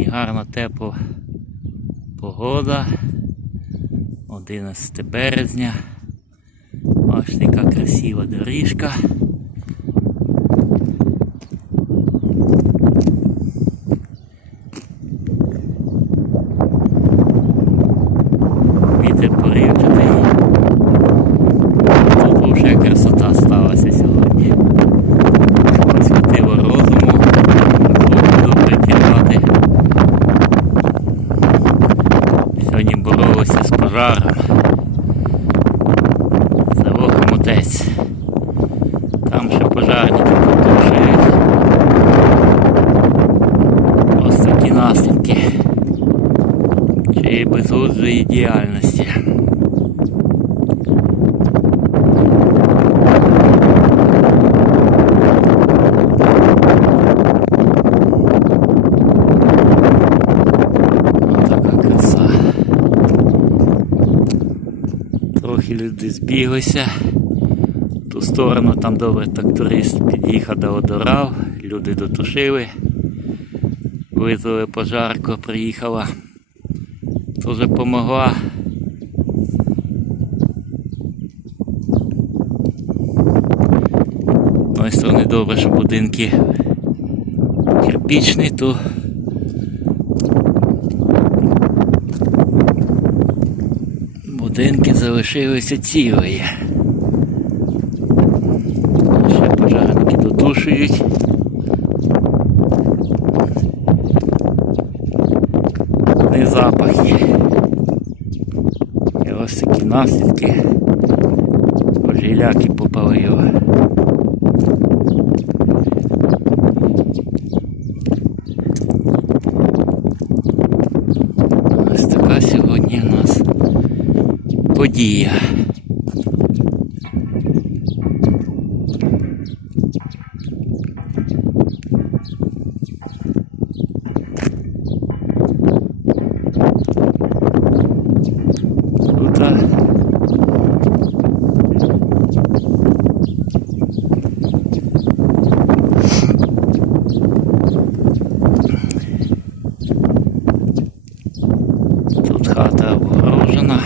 Гарна тепла погода. 11 березня. Аж така красива доріжка. Пожаром. За вухом отець. Там ще пожарники потушують. Ось такі наслідки чи безглуздої діяльності. Така краса. Трохи люди збіглися. Ту сторону там добре тракторист під'їхав до одорав, люди дотушили. Визвали пожарку, приїхала. Тоже помогла. З одної сторони добре, що будинки кирпічні, то будинки залишилися цілі. Ще пожарники дотушують. Не запахи. І ось такі наслідки. Гіляки попалили. Ось така сьогодні в нас подія. Тут а, Тут хата огорожена.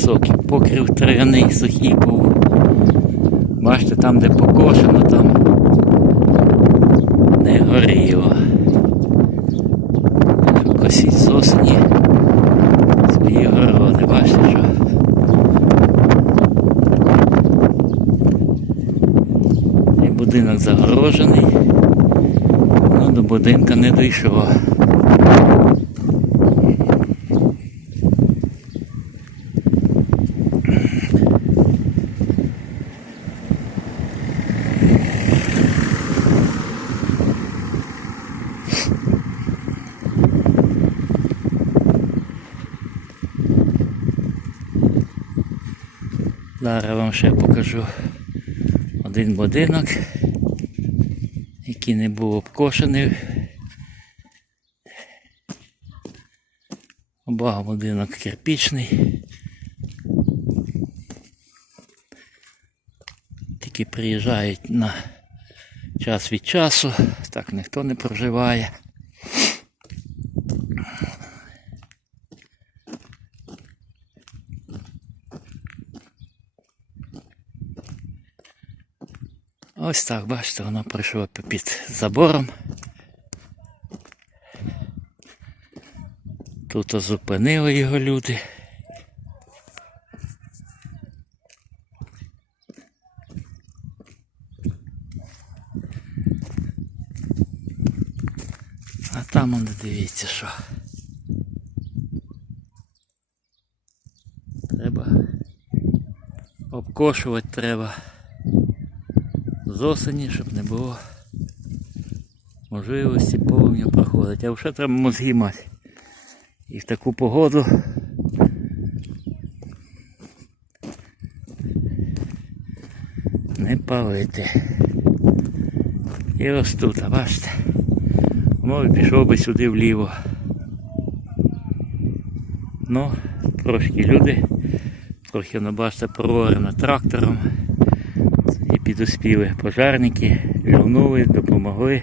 Високий покрив трав'яний сухий був. Бачите, там де покошено, там не горіло. Косіть з осені свої городи, бачите, що. І будинок загорожений, але до будинка не дійшло. Зараз вам ще покажу один будинок, який не був обкошений. Оба будинок кирпічний. Тільки приїжджають на час від часу, так ніхто не проживає. Ось так, бачите, воно пройшло під забором. Тут зупинили його люди. А там он дивіться що. Треба обкошувати треба з осені, щоб не було можливості повністю проходити. А вже треба мозги мати. І в таку погоду не палити. І ось тут, а бачите, може пішов би сюди вліво. Ну, трошки люди, трохи ну, бачите, проворено трактором. І підуспіли пожарники, лягнули, допомогли.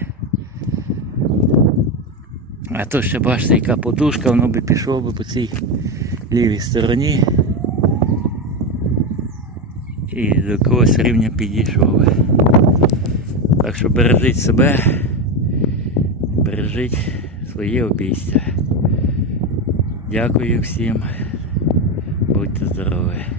А то ще бачите, яка подушка, воно би пішло би по цій лівій стороні. І до якогось рівня підійшов. Так що бережіть себе, бережіть своє обійстя. Дякую всім. Будьте здорові.